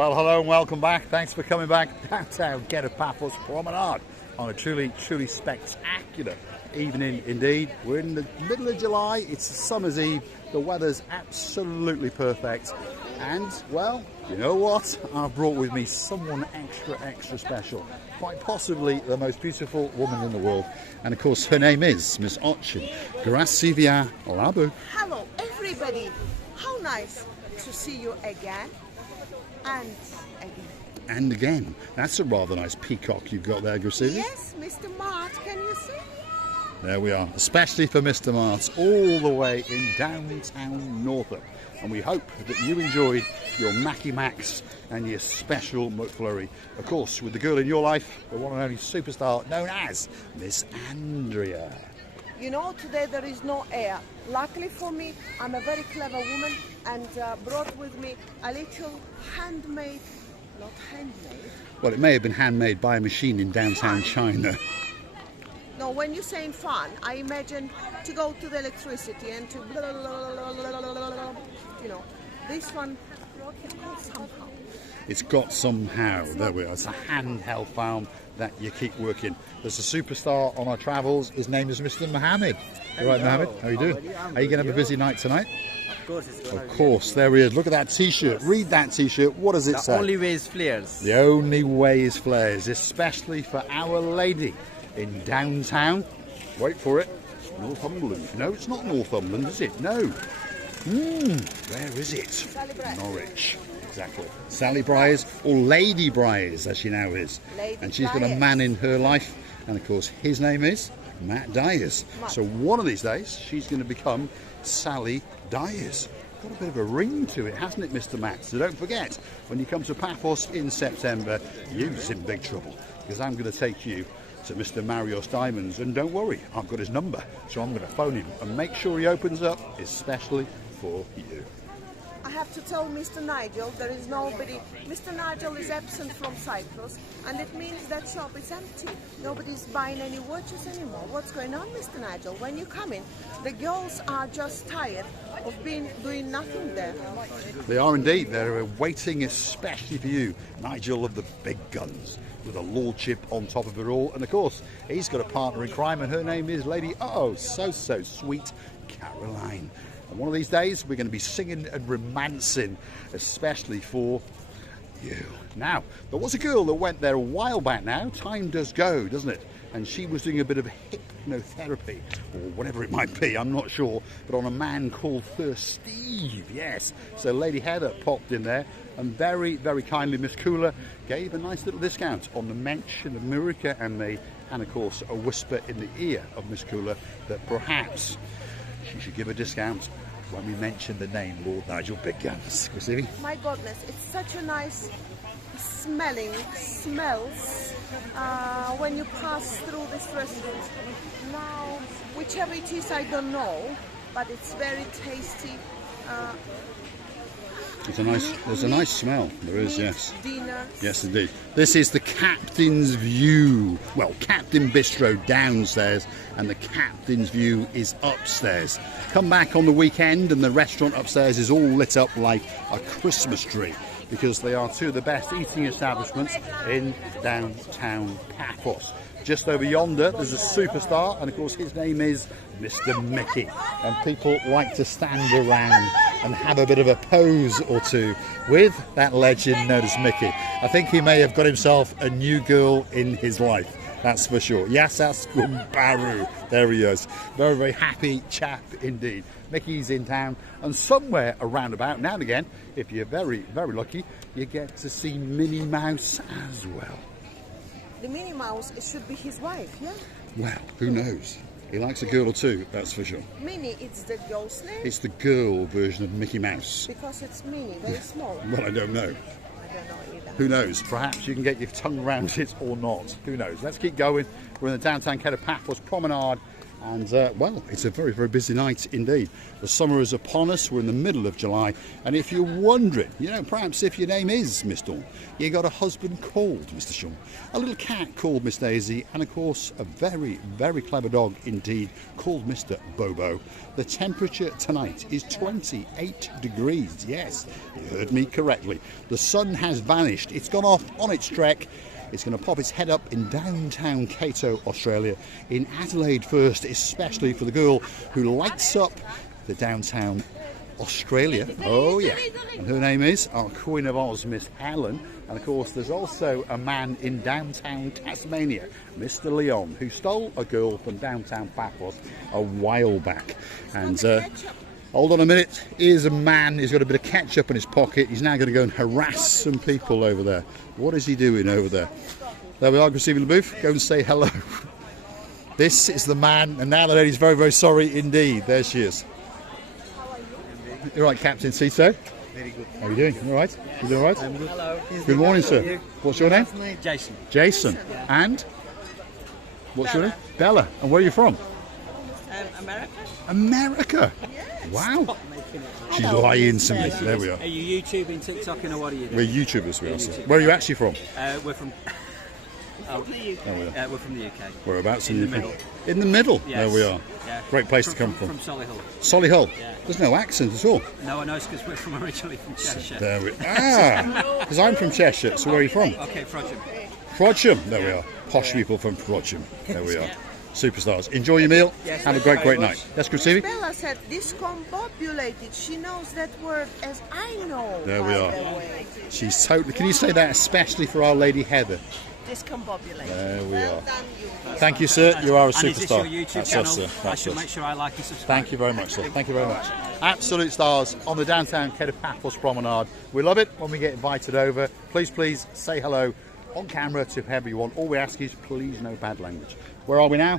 Well, hello and welcome back. Thanks for coming back downtown Kato Paphos Promenade on a truly spectacular evening indeed. We're in the middle of July. It's a summer's eve. The weather's absolutely perfect. And, well, you know what? I've brought with me someone extra special. Quite possibly the most beautiful woman in the world. And, of course, her name is Miss Ochin. Gracivia Labu. Hello, everybody. How nice to see you again. And again. And again. That's a rather nice peacock you've got there, Gracivia. Yes, Mr. Mart, can you see? There we are, especially for Mr. Mart, all the way in downtown Northam. And we hope that you enjoyed your Mackie Macs and your special McFlurry. Of course, with the girl in your life, the one and only superstar known as Miss Andrea. You know, today there is no air. Luckily for me, I'm a very clever woman and brought with me a little handmade, not handmade. Well, it may have been handmade by a machine in downtown China. No, when you're saying fun, I imagine to go to the electricity and to blah, blah, blah, you know, this one somehow. It's got somehow. There we are. It's a handheld farm that you keep working. There's a superstar on our travels. His name is Mr. Mohammed. All right, Mohammed. How are you doing? Are you going to have a busy night tonight? Of course, it's going to Of course. There he is. Look at that T-shirt. Read that T-shirt. What does it say? The only way is flares. The only way is flares, especially for Our Lady in downtown. Wait for it. Northumberland. No, it's not Northumberland, is it? No. Where is it? Norwich. Exactly. Sally Briars, or Lady Briars, as she now is. And she's got a man in her life, and of course his name is Matt Dyers. So one of these days she's going to become Sally Dyers. Got a bit of a ring to it, hasn't it, Mr. Matt? So don't forget, when you come to Paphos in September, you're in big trouble, because I'm going to take you to Mr. Mario's Diamonds, and don't worry, I've got his number, so I'm going to phone him and make sure he opens up, especially for you. I have to tell Mr. Nigel there is nobody. Mr. Nigel is absent from Cyprus, and it means that shop is empty. Nobody's buying any watches anymore. What's going on, Mr. Nigel? When you come in, the girls are just tired of doing nothing there. They are indeed. They're waiting especially for you, Nigel of the big guns, with a lordship on top of it all. And of course, he's got a partner in crime, and her name is Lady so sweet Caroline. And one of these days we're going to be singing and romancing, especially for you. Now, there was a girl that went there a while back now. Time does go, doesn't it? And she was doing a bit of hypnotherapy, or whatever it might be, I'm not sure, but on a man called Steve, yes. So Lady Heather popped in there, and very kindly Miss Cooler gave a nice little discount on the mention of Murica and of course a whisper in the ear of Miss Cooler that perhaps she should give a discount when we mention the name Lord Nigel Big Guns. My goodness, it's such a nice smells when you pass through this restaurant. Now, whichever it is, I don't know, but it's very tasty. There's a nice smell. There is, yes. Dinner. Yes, indeed. This is the Captain's View. Well, Captain Bistro downstairs, and the Captain's View is upstairs. Come back on the weekend, and the restaurant upstairs is all lit up like a Christmas tree, because they are two of the best eating establishments in downtown Paphos. Just over yonder, there's a superstar, and of course his name is Mr. Mickey. And people like to stand around and have a bit of a pose or two with that legend known as Mickey. I think he may have got himself a new girl in his life, that's for sure. Yes, that's Baru. There he is. Very happy chap indeed. Mickey's in town, and somewhere around about now and again, if you're very lucky, you get to see Minnie Mouse as well. The Minnie Mouse, it should be his wife, yeah? Well, who knows? He likes a girl or two, that's for sure. Minnie, it's the girl's name? It's the girl version of Mickey Mouse. Because it's Minnie, very small. Well, I don't know. I don't know either. Who knows? Perhaps you can get your tongue around it or not. Who knows? Let's keep going. We're in the downtown Kato Paphos Promenade And, well, it's a very, very busy night indeed. The summer is upon us. We're in the middle of July. And if you're wondering, you know, perhaps if your name is Miss Dawn, you got a husband called Mr. Sean, a little cat called Miss Daisy, and, of course, a very, very clever dog indeed called Mr. Bobo. The temperature tonight is 28 degrees. Yes, you heard me correctly. The sun has vanished. It's gone off on its trek. It's going to pop its head up in downtown Kato, Australia, in Adelaide first, especially for the girl who lights up the downtown Australia. Oh, yeah. And her name is our Queen of Oz, Miss Helen. And, of course, there's also a man in downtown Tasmania, Mr. Leon, who stole a girl from downtown Paphos a while back. And hold on a minute. Here's a man who's got a bit of ketchup in his pocket. He's now going to go and harass some people over there. What is he doing over there? There we are, receiving the booth. Go and say hello. This is the man, and now the lady's very, very sorry indeed. There she is. You're right, Captain Cito. Very good. How are you doing? All right? You doing all right? I'm good. Hello. Good morning, sir. What's your name? Jason. Jason. And? What's your name? Bella. And where are you from? America. America. Wow. She's lying to me. There we are. Are you YouTubing, TikToking, or what are you doing? We're YouTubers, we are. Sir. Where are you actually from? We're from. There we are. We're from the UK. Whereabouts In the UK? middle. In the middle. Yes. There we are. Yeah. Great place to come from. From Solihull. Solihull. Yeah. There's no accent at all. No, I know it's because we're from originally from Cheshire. There we are. Because I'm from Cheshire. So where are you from? Okay, Frodsham. Frodsham. There we are. Posh people from Frodsham. There we are. Superstars. Enjoy your meal. Yes, Have a thank great, you great very night. much. Yes, Christine? Bella said discombobulated. She knows that word as I know. There we by are. the way. She's totally. Can you say that especially for our lady Heather? Discombobulated. There we Well are. done, you. Thank you, sir. You are a And is this superstar. your YouTube That's channel? us, sir. I That's should us. make sure I like and subscribe. Thank you very much, sir. Thank you very much. Absolute stars on the downtown Kato Paphos Promenade. We love it when we get invited over. Please, please say hello on camera to whoever you want. All we ask is please no bad language. Where are we now?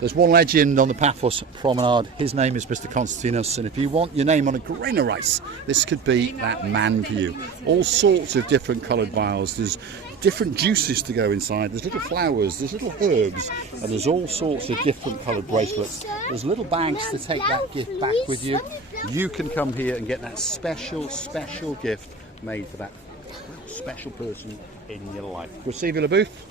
There's one legend on the Paphos Promenade. His name is Mr. Constantinos, and if you want your name on a grain of rice, this could be that man for you. All sorts of different coloured vials. There's different juices to go inside. There's little flowers, there's little herbs, and there's all sorts of different coloured bracelets. There's little bags to take that gift back with you. You can come here and get that special, special gift made for that special person in your life. Receive your booth.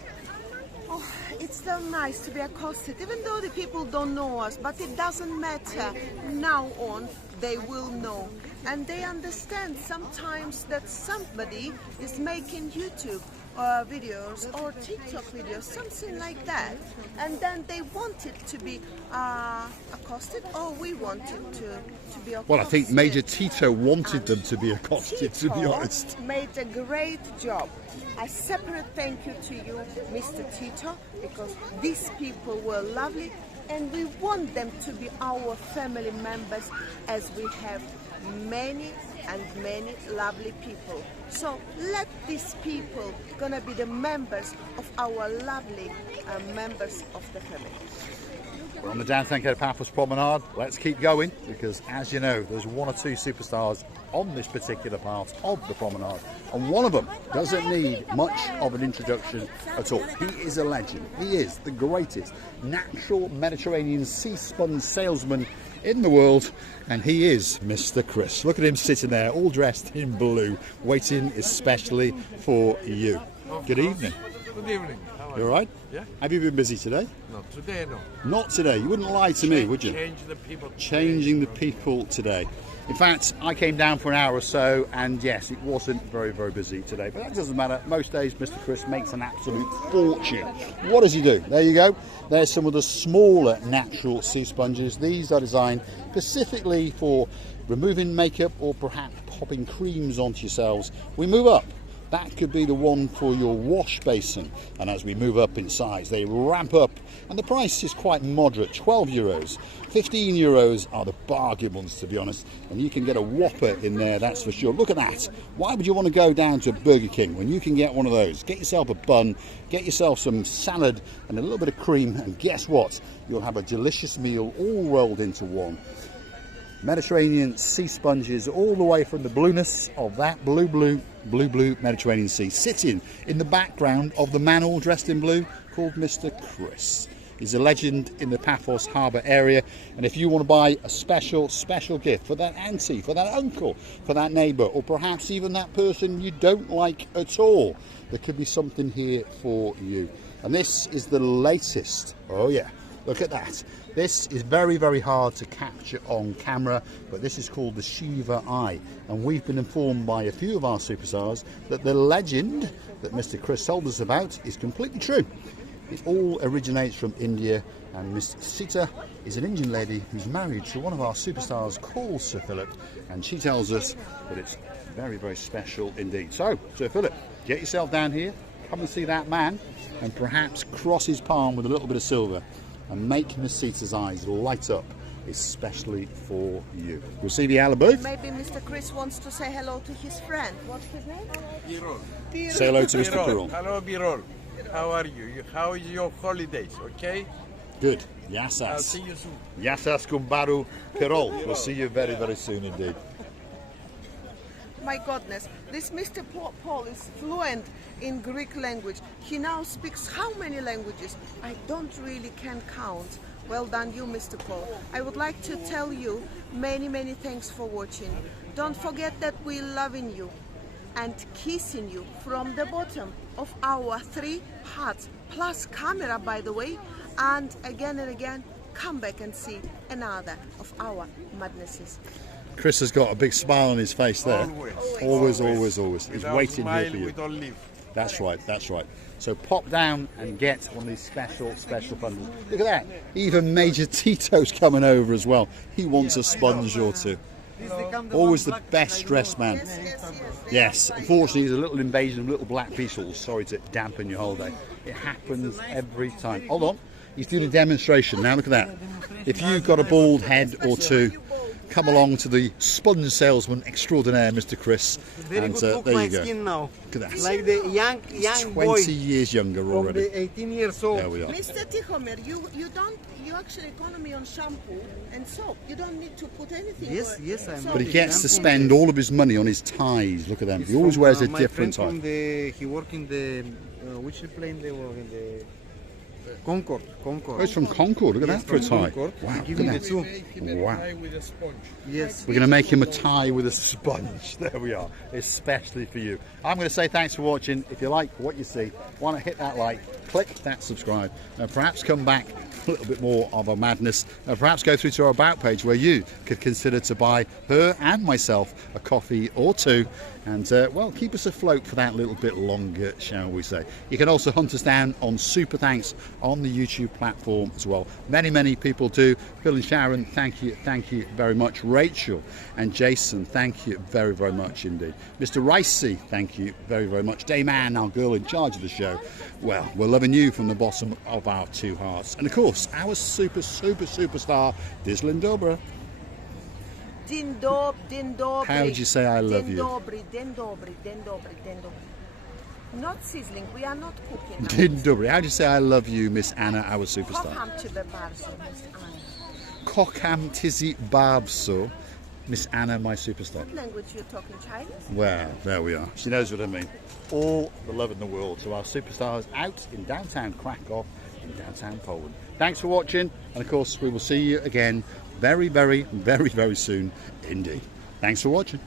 Oh, it's so nice to be accosted, even though the people don't know us, but it doesn't matter. Now on, they will know. And they understand sometimes that somebody is making YouTube videos or TikTok videos, something like that. And then they want it to be accosted, or we want it to be accosted. Well, I think Major Tito wanted them to be accosted, to be honest. Made a great job. A separate thank you to you, Mr. Tito, because these people were lovely and we want them to be our family members, as we have many and many lovely people. So let these people gonna be the members of our lovely members of the family. We're on the downtown Kato Paphos Promenade. Let's keep going, because as you know, there's one or two superstars on this particular part of the promenade, and one of them doesn't need much of an introduction at all. He is a legend. He is the greatest natural Mediterranean sea sponge salesman in the world, and he is Mr. Chris. Look at him sitting there, all dressed in blue, waiting especially for you. Good evening. Good evening. How are You all right? Yeah. Have you been busy today? No, today no. Not today. You wouldn't lie to me, would you? Change the people. Changing the people today. In fact, I came down for an hour or so, and yes, it wasn't very, very busy today. But that doesn't matter. Most days, Mr. Chris makes an absolute fortune. What does he do? There you go. There's some of the smaller natural sea sponges. These are designed specifically for removing makeup or perhaps popping creams onto yourselves. We move up. That could be the one for your wash basin. And as we move up in size, they ramp up. And the price is quite moderate, €12. €15 are the bargain ones, to be honest. And you can get a whopper in there, that's for sure. Look at that. Why would you want to go down to Burger King when you can get one of those? Get yourself a bun, get yourself some salad and a little bit of cream. And guess what? You'll have a delicious meal all rolled into one. Mediterranean sea sponges, all the way from the blueness of that blue Mediterranean Sea, sitting in the background of the man all dressed in blue called Mr. Chris. He's a legend in the Paphos harbour area, and if you want to buy a special gift for that auntie, for that uncle, for that neighbour, or perhaps even that person you don't like at all, there could be something here for you. And this is the latest. Oh yeah, look at that. This is very, very hard to capture on camera, but this is called the Shiva Eye, and we've been informed by a few of our superstars that the legend that Mr. Chris told us about is completely true. It all originates from India, and Miss Sita is an Indian lady who's married to one of our superstars called Sir Philip, and she tells us that it's very, very special indeed. So, Sir Philip, get yourself down here, come and see that man, and perhaps cross his palm with a little bit of silver and make Miss Sita's eyes light up, especially for you. We'll see the Alabud. Maybe Mr. Chris wants to say hello to his friend. What's his name? Birol. Say hello to Mr. Birol. Hello, Birol. How are you? How is your holidays? Okay? Good. I'll Yassas. see you soon. Yassas Kumbaru Pirol. We'll see you very, very soon indeed. My goodness, this Mr. Paul is fluent in Greek language. He now speaks how many languages? I don't really can count. Well done you, Mr. Paul. I would like to tell you many, many thanks for watching. Don't forget that we're loving you and kissing you from the bottom of our 3 hearts, plus camera, by the way, and again, come back and see another of our madnesses. Chris has got a big smile on his face there. Always. He's Without waiting smile, here for you. we don't live. That's right. So pop down and get one of these special bundles. Look at that. Even Major Tito's coming over as well. He wants a sponge or two. Always the best dressed man. Yes, unfortunately there's a little invasion of little black beetles. Sorry to dampen your holiday. It happens every time. Hold on. He's doing a demonstration now. Look at that. If you've got a bald head or two, come along to the sponge salesman extraordinaire, Mr. Chris. And there you go. Now. Look at that. Like the young 20 boy years younger from already. the 18 years old. There we are. Mr. Tichomer, you actually economy on shampoo and soap. You don't need to put anything. Yes, I'm. So But he gets to spend all of his money on his ties. Look at them. He always wears a different tie. He worked in the which plane they work in the Concorde. Oh, it's from Concord. Look at that for a tie. Concorde. Wow. Give Look him at the that. two. Wow. With a sponge. Yes. We're going to make him a tie with a sponge. There we are, especially for you. I'm going to say thanks for watching. If you like what you see, why not hit that like, click that subscribe, and perhaps come back a little bit more of a madness, and perhaps go through to our About page where you could consider to buy her and myself a coffee or two, and well, keep us afloat for that little bit longer, shall we say. You can also hunt us down on Super Thanks on the YouTube platform as well. Many people do. Phil and Sharon, thank you very much. Rachel and Jason, thank you very much indeed. Mr. Ricey, thank you very much. Dame Ann, our girl in charge of the show, well, we're loving you from the bottom of our 2 hearts. And of course, our superstar, Dislin Dobra. Din dobry. How would you say I love you? Din dobry. Not sizzling, we are not cooking. Din dobry. How do you say I love you, Miss Anna, our superstar? Kocham ciebie bardzo, Miss Anna. Kocham tizi babso, Miss Anna, my superstar. What language you talking, Chinese? Well, there we are. She knows what I mean. All the love in the world to our superstars out in downtown Krakow, in downtown Poland. Thanks for watching, and of course we will see you again very soon indeed. Thanks for watching.